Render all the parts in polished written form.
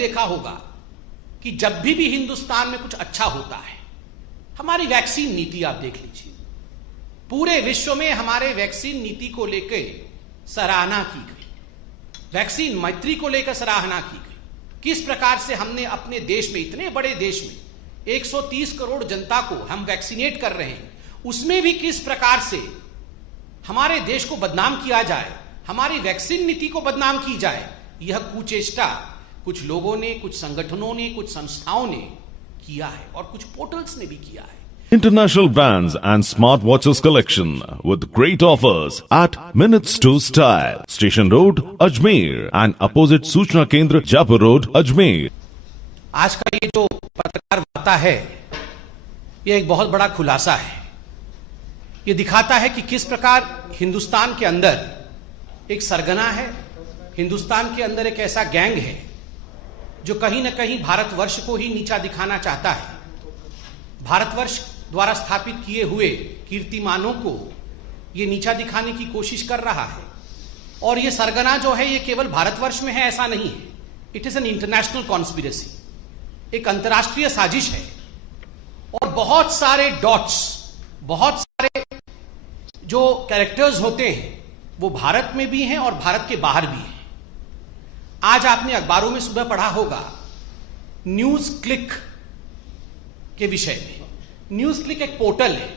देखा होगा कि जब भी हिंदुस्तान में कुछ अच्छा होता है, हमारी वैक्सीन नीति आप देख लीजिए, पूरे विश्व में हमारे वैक्सीन नीति को लेकर सराहना की गई, वैक्सीन मैत्री को लेकर सराहना की गई। किस प्रकार से हमने अपने देश में, इतने बड़े देश में 130 करोड़ जनता को हम वैक्सीनेट कर रहे हैं, उसमें भी किस प्रकार से हमारे देश को बदनाम किया जाए, हमारी वैक्सीन नीति को बदनाम की जाए, यह कुचेष्टा कुछ लोगों ने, कुछ संगठनों ने, कुछ संस्थाओं ने किया है और कुछ पोर्टल्स ने भी किया है। International brands and smart watches collection with great offers at Minutes to Style, Station Road, Ajmer and opposite Suchna Kendra, Jaipur Road, Ajmer. आज का ये जो पत्रकार वार्ता है, यह एक बहुत बड़ा खुलासा है। ये दिखाता है कि किस प्रकार हिंदुस्तान के अंदर एक सरगना है, हिंदुस्तान के अंदर एक ऐसा गैंग है जो कहीं ना कहीं भारतवर्ष को ही नीचा दिखाना चाहता है, भारतवर्ष द्वारा स्थापित किए हुए कीर्तिमानों को ये नीचा दिखाने की कोशिश कर रहा है। और ये सरगना जो है, ये केवल भारतवर्ष में है ऐसा नहीं है, it is an international conspiracy, एक अंतर्राष्ट्रीय साजिश है। और बहुत सारे डॉट्स, बहुत सारे जो कैरेक्टर्स होते हैं वो भारत में भी हैं और भारत के बाहर भी हैं। आज आपने अखबारों में सुबह पढ़ा होगा न्यूज क्लिक के विषय में। न्यूज क्लिक एक पोर्टल है,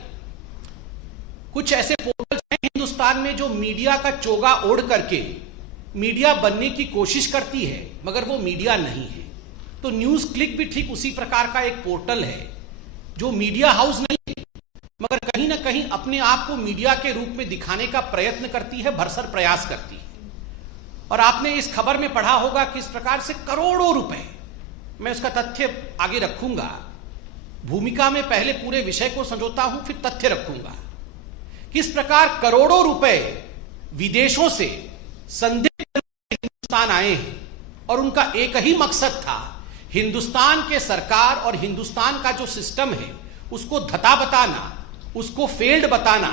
कुछ ऐसे पोर्टल्स हैं हिंदुस्तान में जो मीडिया का चोगा ओढ़ करके मीडिया बनने की कोशिश करती है, मगर वो मीडिया नहीं है। तो न्यूज क्लिक भी ठीक उसी प्रकार का एक पोर्टल है जो मीडिया हाउस नहीं है, मगर कहीं ना कहीं अपने आप को मीडिया के रूप में दिखाने का प्रयत्न करती है, भरसक प्रयास करती है। और आपने इस खबर में पढ़ा होगा किस प्रकार से करोड़ों रुपए, मैं उसका तथ्य आगे रखूंगा, भूमिका में पहले पूरे विषय को संजोता हूं फिर तथ्य रखूंगा, किस प्रकार करोड़ों रुपए विदेशों से संदिग्ध हिंदुस्तान आए हैं और उनका एक ही मकसद था, हिंदुस्तान के सरकार और हिंदुस्तान का जो सिस्टम है उसको धता बताना, उसको फेल्ड बताना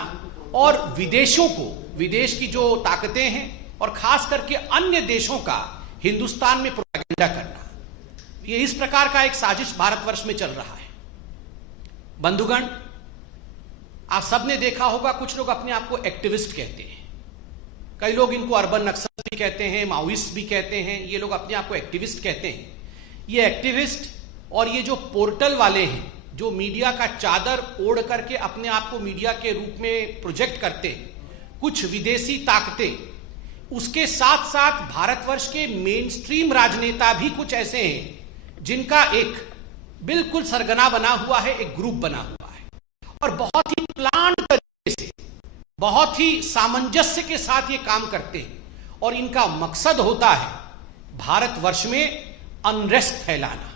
और विदेशों को, विदेश की जो ताकतें हैं और खास करके अन्य देशों का हिंदुस्तान में प्रोपेगेंडा करना। ये इस प्रकार का एक साजिश भारतवर्ष में चल रहा है। बंधुगण, आप सबने देखा होगा कुछ लोग अपने आप को एक्टिविस्ट कहते हैं, कई लोग इनको अर्बन नक्सल भी कहते हैं, माओइस्ट भी कहते हैं, ये लोग अपने आप को एक्टिविस्ट कहते हैं। ये एक्टिविस्ट और ये जो पोर्टल वाले हैं जो मीडिया का चादर ओढ़ करके अपने आप को मीडिया के रूप में प्रोजेक्ट करते हैं, कुछ विदेशी ताकतें, उसके साथ साथ भारतवर्ष के मेन स्ट्रीम राजनेता भी कुछ ऐसे हैं जिनका एक बिल्कुल सरगना बना हुआ है, एक ग्रुप बना हुआ है और बहुत ही प्लान तरीके से, बहुत ही सामंजस्य के साथ ये काम करते हैं। और इनका मकसद होता है भारतवर्ष में अनरेस्ट फैलाना,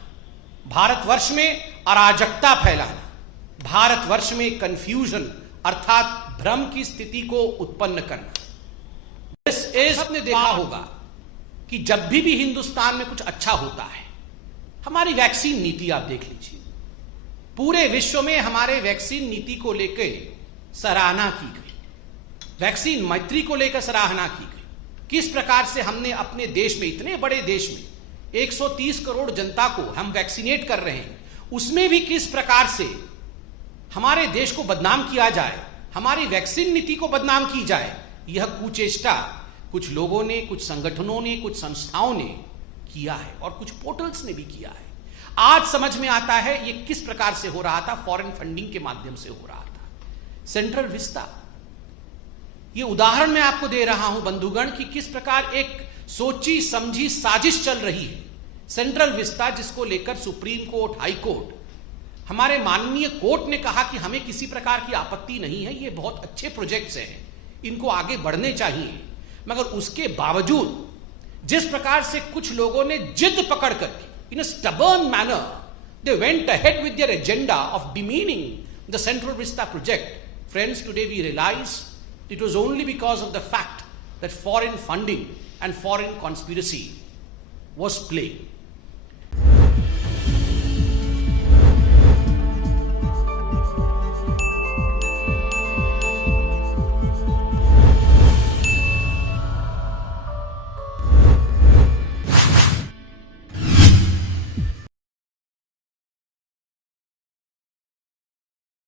भारतवर्ष में अराजकता फैलाना, भारतवर्ष में कंफ्यूजन अर्थात भ्रम की स्थिति को उत्पन्न करना। आपने देखा होगा कि जब भी हिंदुस्तान में कुछ अच्छा होता है, हमारी वैक्सीन नीति आप देख लीजिए, पूरे विश्व में हमारे वैक्सीन नीति को लेकर सराहना की गई, वैक्सीन मैत्री को लेकर सराहना की गई। किस प्रकार से हमने अपने देश में, इतने बड़े देश में 130 करोड़ जनता को हम वैक्सीनेट कर रहे हैं, उसमें भी किस प्रकार से हमारे देश को बदनाम किया जाए, हमारी वैक्सीन नीति को बदनाम की जाए, यह कुचेष्टा कुछ लोगों ने, कुछ संगठनों ने, कुछ संस्थाओं ने किया है और कुछ पोर्टल्स ने भी किया है। आज समझ में आता है ये किस प्रकार से हो रहा था, फॉरेन फंडिंग के माध्यम से हो रहा था। सेंट्रल विस्ता, ये उदाहरण मैं आपको दे रहा हूं बंधुगण कि किस प्रकार एक सोची समझी साजिश चल रही है। सेंट्रल विस्ता जिसको लेकर सुप्रीम कोर्ट, हाई कोर्ट, हमारे माननीय कोर्ट ने कहा कि हमें किसी प्रकार की आपत्ति नहीं है, ये बहुत अच्छे प्रोजेक्ट्स हैं, इनको आगे बढ़ने चाहिए, मगर उसके बावजूद जिस प्रकार से कुछ लोगों ने जिद पकड़ करके in a stubborn manner they went ahead with their agenda of demeaning the Central Vista project. Friends, today we realise it was only because of the fact that foreign funding and foreign conspiracy was playing.